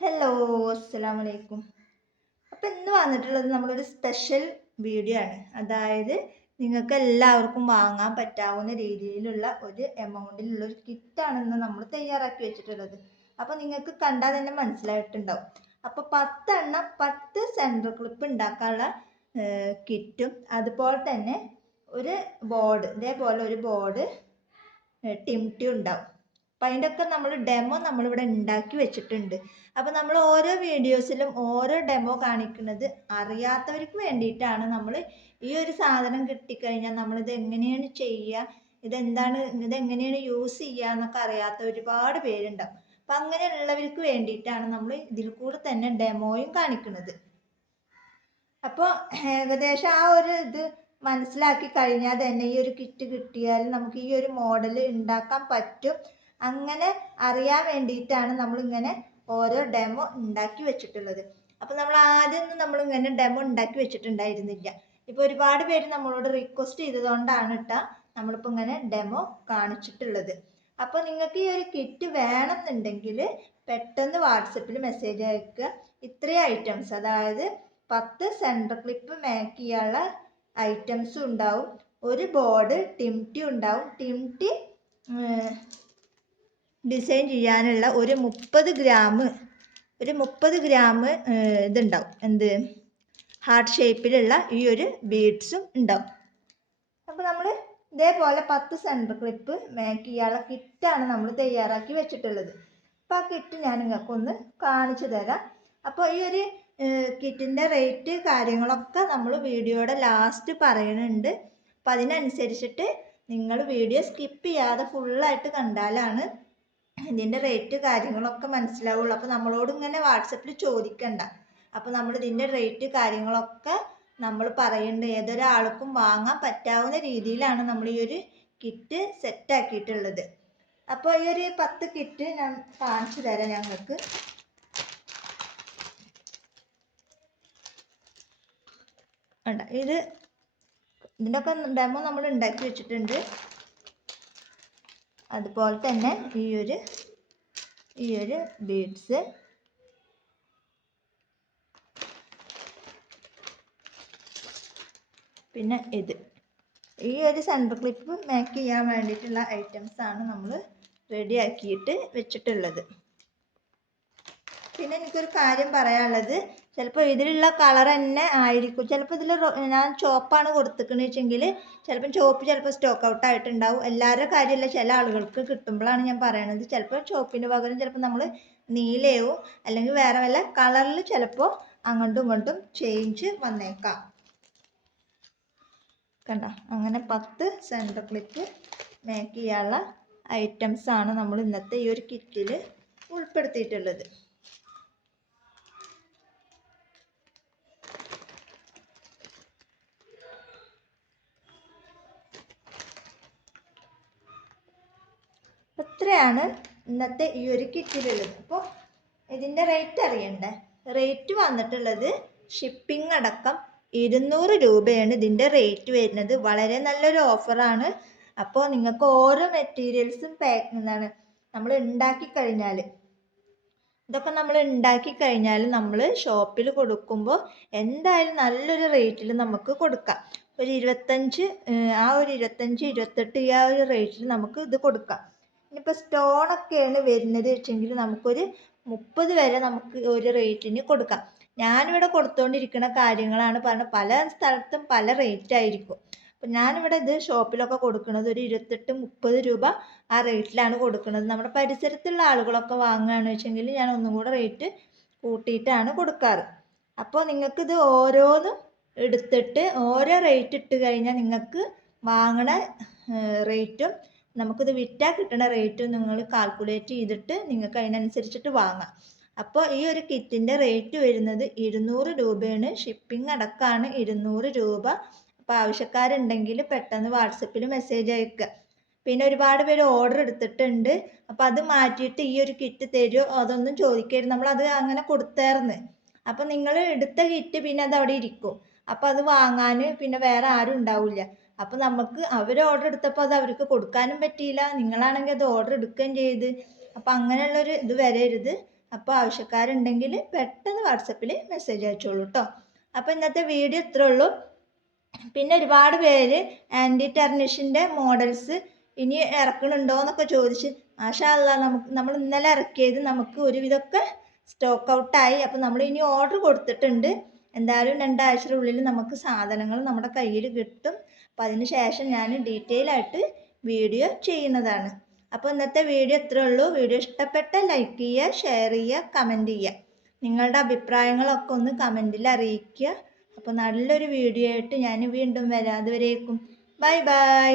Hello അസ്സലാമു അലൈക്കും അപ്പോൾ ഇന്ന് വന്നിട്ടുള്ളത് നമ്മളൊരു സ്പെഷ്യൽ വീഡിയോ ആണ്. അതായത് നിങ്ങൾക്ക് എല്ലാവർക്കും വാങ്ങാൻ പറ്റാവുന്ന രീതിയിലുള്ള ഒരു എമൗണ്ടിലുള്ള ഒരു കിറ്റാണ് ഇന്ന് നമ്മൾ തയ്യാറാക്കി വെച്ചിട്ടുള്ളത്. അപ്പോൾ നിങ്ങൾക്ക് കണ്ടാൽ തന്നെ മനസ്സിലായിട്ടുണ്ടാവും. അപ്പോൾ പത്തെണ്ണം പത്ത് സെന്റർ ക്ലിപ്പ് ഉണ്ടാക്കാനുള്ള കിറ്റും അതുപോലെ തന്നെ ഒരു ബോർഡ് ഇതേപോലെ ഒരു ബോർഡ് ടിംറ്റി ഉണ്ടാവും. അപ്പം അതിന്റെ ഒക്കെ നമ്മൾ ഡെമോ നമ്മളിവിടെ ഉണ്ടാക്കി വെച്ചിട്ടുണ്ട്. അപ്പോൾ നമ്മൾ ഓരോ വീഡിയോസിലും ഓരോ ഡെമോ കാണിക്കുന്നത് അറിയാത്തവർക്ക് വേണ്ടിയിട്ടാണ് നമ്മൾ ഈ ഒരു സാധനം കിട്ടിക്കഴിഞ്ഞാൽ നമ്മളിത് എങ്ങനെയാണ് ചെയ്യുക ഇതെന്താണ് ഇതെങ്ങനെയാണ് യൂസ് ചെയ്യുക എന്നൊക്കെ അറിയാത്ത ഒരുപാട് പേരുണ്ടാവും. അപ്പം അങ്ങനെയുള്ളവർക്ക് വേണ്ടിയിട്ടാണ് നമ്മൾ ഇതിൽ കൂടെ തന്നെ ഡെമോയും കാണിക്കുന്നത്. അപ്പോൾ ഏകദേശം ആ ഒരു ഇത് മനസ്സിലാക്കി കഴിഞ്ഞാൽ തന്നെ ഈ ഒരു കിറ്റ് കിട്ടിയാൽ നമുക്ക് ഈ ഒരു മോഡൽ ഉണ്ടാക്കാൻ പറ്റും. അങ്ങനെ അറിയാൻ വേണ്ടിയിട്ടാണ് നമ്മളിങ്ങനെ ഓരോ ഡെമോ ഉണ്ടാക്കി വെച്ചിട്ടുള്ളത്. അപ്പോൾ നമ്മൾ ആദ്യം ഒന്നും നമ്മളിങ്ങനെ ഡെമോ ഉണ്ടാക്കി വെച്ചിട്ടുണ്ടായിരുന്നില്ല. ഇപ്പോൾ ഒരുപാട് പേര് നമ്മളോട് റിക്വസ്റ്റ് ചെയ്തതുകൊണ്ടാണ് കേട്ടോ നമ്മളിപ്പോൾ ഇങ്ങനെ ഡെമോ കാണിച്ചിട്ടുള്ളത്. അപ്പോൾ നിങ്ങൾക്ക് ഈ ഒരു കിറ്റ് വേണമെന്നുണ്ടെങ്കിൽ പെട്ടെന്ന് വാട്സപ്പിൽ മെസ്സേജ് അയക്കുക. ഇത്രയും ഐറ്റംസ് അതായത് പത്ത് സെന്റർ ക്ലിപ്പ് മേക്ക് ചെയ്യാനുള്ള ഐറ്റംസും ഉണ്ടാവും. ഒരു ബോർഡ് ടിംറ്റി ഉണ്ടാവും. ടിംറ്റി ഡിസൈൻ ചെയ്യാനുള്ള ഒരു മുപ്പത് ഗ്രാം ഒരു മുപ്പത് ഗ്രാം ഇതുണ്ടാവും. എന്ത്? ഹാർട്ട് ഷേപ്പിലുള്ള ഈ ഒരു ബീഡ്സും ഉണ്ടാവും. അപ്പോൾ നമ്മൾ ഇതേപോലെ പത്ത് സെന്റർ ക്ലിപ്പ് മേക്ക് ചെയ്യാനുള്ള കിറ്റാണ് നമ്മൾ തയ്യാറാക്കി വെച്ചിട്ടുള്ളത്. അപ്പോൾ ആ കിറ്റ് ഞാൻ നിങ്ങൾക്ക് ഒന്ന് കാണിച്ചു തരാം. അപ്പോൾ ഈ ഒരു കിറ്റിന്റെ റേറ്റ് കാര്യങ്ങളൊക്കെ നമ്മൾ വീഡിയോയുടെ ലാസ്റ്റ് പറയുന്നുണ്ട് അപ്പം അതിനനുസരിച്ചിട്ട് നിങ്ങൾ വീഡിയോ സ്കിപ്പ് ചെയ്യാതെ ഫുള്ളായിട്ട് കണ്ടാലാണ് ഇതിന്റെ റേറ്റ് കാര്യങ്ങളൊക്കെ മനസ്സിലാവുള്ളൂ. അപ്പോൾ നമ്മളോട് ഇങ്ങനെ വാട്സപ്പിൽ ചോദിക്കണ്ട. അപ്പോൾ നമ്മൾ ഇതിന്റെ റേറ്റ് കാര്യങ്ങളൊക്കെ നമ്മൾ പറയുന്നുണ്ട് ഏതൊരാൾക്കും വാങ്ങാൻ പറ്റാവുന്ന രീതിയിലാണ് നമ്മൾ ഈ ഒരു കിറ്റ് സെറ്റാക്കിയിട്ടുള്ളത് അപ്പോൾ ഈ ഒരു പത്ത് കിറ്റ് ഞാൻ കാണിച്ചു തരാം ഞങ്ങൾക്ക്. ഇത് ഇതിന്റെയൊക്കെ ഡെമോ നമ്മൾ ഉണ്ടാക്കി വെച്ചിട്ടുണ്ട്. അതുപോലെ തന്നെ ഈ ഒരു ഈ ഒരു ബീഡ്സ് പിന്നെ ഇത്. ഈ ഒരു സെന്റർ ക്ലിപ്പ് മേക്ക് ചെയ്യാൻ വേണ്ടിയിട്ടുള്ള ഐറ്റംസ് ആണ് നമ്മൾ റെഡിയാക്കിയിട്ട് വെച്ചിട്ടുള്ളത്. പിന്നെ എനിക്കൊരു കാര്യം പറയാനുള്ളത്. ചിലപ്പോൾ ഇതിലുള്ള കളർ തന്നെ ആയിരിക്കും. ചിലപ്പോൾ ഇതിൽ ഞാൻ ചോപ്പാണ് കൊടുത്തിക്കണെന്ന് വെച്ചെങ്കിൽ ചിലപ്പം ചോപ്പ് ചിലപ്പോൾ സ്റ്റോക്ക് ഔട്ട് ആയിട്ടുണ്ടാവും. എല്ലാവരുടെ കാര്യമല്ല ചില ആളുകൾക്ക് കിട്ടുമ്പോഴാണ് ഞാൻ പറയണത്. ചിലപ്പോൾ ചുവപ്പിന് പകരം ചിലപ്പോൾ നമ്മൾ നീലയോ അല്ലെങ്കിൽ വേറെ വല്ല കളറിൽ ചിലപ്പോൾ അങ്ങോട്ടും ഇങ്ങോട്ടും ചേഞ്ച് വന്നേക്കാം. കണ്ട? അങ്ങനെ പത്ത് സെന്റർ ക്ലിക്ക് മേക്ക് ചെയ്യാനുള്ള ഐറ്റംസാണ് നമ്മൾ ഇന്നത്തെ ഈ ഒരു കിറ്റിൽ ഉൾപ്പെടുത്തിയിട്ടുള്ളത്. ഇത്രയാണ് ഇന്നത്തെ ഈ ഒരു കിറ്റിലുള്ളത്. അപ്പോൾ ഇതിന്റെ റേറ്റ് അറിയണ്ടേ? റേറ്റ് വന്നിട്ടുള്ളത് ഷിപ്പിംഗ് അടക്കം ഇരുന്നൂറ് രൂപയാണ് ഇതിന്റെ റേറ്റ് വരുന്നത്. വളരെ നല്ലൊരു ഓഫറാണ് അപ്പോൾ നിങ്ങൾക്ക് ഓരോ മെറ്റീരിയൽസും പാക്ക് എന്താണ് നമ്മൾ ഉണ്ടാക്കി കഴിഞ്ഞാൽ ഇതൊക്കെ നമ്മൾ ഉണ്ടാക്കി കഴിഞ്ഞാൽ നമ്മൾ ഷോപ്പിൽ കൊടുക്കുമ്പോൾ എന്തായാലും നല്ലൊരു റേറ്റിൽ നമുക്ക് കൊടുക്കാം. ഒരു ഇരുപത്തഞ്ച് ആ ഒരു ഇരുപത്തഞ്ച് ഇരുപത്തെട്ട് ആ ഒരു റേറ്റിൽ നമുക്ക് ഇത് കൊടുക്കാം. ഇനിയിപ്പോൾ സ്റ്റോണൊക്കെയാണ് വരുന്നത്. വെച്ചെങ്കിൽ നമുക്കൊരു മുപ്പത് വരെ നമുക്ക് ഒരു റേറ്റിന് കൊടുക്കാം. ഞാനിവിടെ കൊടുത്തുകൊണ്ടിരിക്കുന്ന കാര്യങ്ങളാണ് പറഞ്ഞത്. പല സ്ഥലത്തും പല റേറ്റ് ആയിരിക്കും. അപ്പം ഞാനിവിടെ ഇത് ഷോപ്പിലൊക്കെ കൊടുക്കുന്നത് ഒരു ഇരുപത്തെട്ട് മുപ്പത് രൂപ ആ റേറ്റിലാണ് കൊടുക്കുന്നത്. നമ്മുടെ പരിസരത്തുള്ള ആളുകളൊക്കെ വാങ്ങുകയാണെന്ന് വെച്ചെങ്കിൽ ഞാൻ ഒന്നും കൂടെ റേറ്റ് കൂട്ടിയിട്ടാണ് കൊടുക്കാറ്. അപ്പോൾ നിങ്ങൾക്കിത് ഓരോന്നും എടുത്തിട്ട് ഓരോ റേറ്റ് ഇട്ട് കഴിഞ്ഞാൽ നിങ്ങൾക്ക് വാങ്ങണ റേറ്റും നമുക്കിത് വിറ്റാൽ കിട്ടുന്ന റേറ്റ് നിങ്ങൾ കാൽക്കുലേറ്റ് ചെയ്തിട്ട് നിങ്ങൾക്ക് അതിനനുസരിച്ചിട്ട് വാങ്ങാം. അപ്പോൾ ഈ ഒരു കിറ്റിന്റെ റേറ്റ് വരുന്നത് ഇരുന്നൂറ് രൂപയാണ്. ഷിപ്പിംഗ് അടക്കമാണ് ഇരുന്നൂറ് രൂപ. അപ്പോൾ ആവശ്യക്കാരുണ്ടെങ്കിൽ പെട്ടെന്ന് വാട്സപ്പിൽ മെസ്സേജ് അയക്കുക. പിന്നെ ഒരുപാട് പേര് ഓർഡർ എടുത്തിട്ടുണ്ട്. അപ്പോൾ അത് മാറ്റിയിട്ട് ഈ ഒരു കിറ്റ് തരുമോ അതൊന്നും ചോദിക്കരുത്. നമ്മളത് അങ്ങനെ കൊടുത്തായിരുന്നു അപ്പോൾ നിങ്ങൾ എടുത്ത കിറ്റ് പിന്നെ അത് അവിടെ ഇരിക്കും. അപ്പോൾ അത് വാങ്ങാൻ പിന്നെ വേറെ ആരും ഉണ്ടാവില്ല. അപ്പോൾ നമുക്ക് അവർ ഓർഡർ എടുത്തപ്പോൾ അത് അവർക്ക് കൊടുക്കാനും പറ്റിയില്ല. നിങ്ങളാണെങ്കിൽ അത് ഓർഡർ എടുക്കുകയും ചെയ്ത്. അപ്പോൾ അങ്ങനെയുള്ളൊരു ഇത് വരരുത്. അപ്പോൾ ആവശ്യക്കാരുണ്ടെങ്കിൽ പെട്ടെന്ന് വാട്സപ്പിൽ മെസ്സേജ് അയച്ചോളൂ കേട്ടോ അപ്പോൾ ഇന്നത്തെ വീഡിയോ ഇത്രേ ഉള്ളൂ. പിന്നെ ഒരുപാട് പേര് ആന്റി ടെർണിഷിന്റെ മോഡൽസ് ഇനി ഇറക്കണുണ്ടോ എന്നൊക്കെ ചോദിച്ച് മാഷാല്ല നമുക്ക് നമ്മൾ ഇന്നലെ ഇറക്കിയത് നമുക്ക് ഒരുവിധമൊക്കെ സ്റ്റോക്ക് ഔട്ടായി അപ്പോൾ നമ്മൾ ഇനി ഓർഡർ കൊടുത്തിട്ടുണ്ട്. എന്തായാലും രണ്ടാഴ്ചയുടെ ഉള്ളിൽ നമുക്ക് സാധനങ്ങൾ നമ്മുടെ കയ്യിൽ കിട്ടും. അപ്പം അതിന് ശേഷം ഞാൻ ഡീറ്റെയിൽ ആയിട്ട് വീഡിയോ ചെയ്യുന്നതാണ്. അപ്പോൾ ഇന്നത്തെ വീഡിയോ ഇത്രേ ഉള്ളൂ. വീഡിയോ ഇഷ്ടപ്പെട്ട ലൈക്ക് ചെയ്യുക ഷെയർ ചെയ്യുക കമന്റ് ചെയ്യുക. നിങ്ങളുടെ അഭിപ്രായങ്ങളൊക്കെ ഒന്ന് കമന്റിൽ അറിയിക്കുക. അപ്പോൾ നല്ലൊരു വീഡിയോ ആയിട്ട് ഞാൻ വീണ്ടും വരാം. അതുവരേക്കും. Bye bye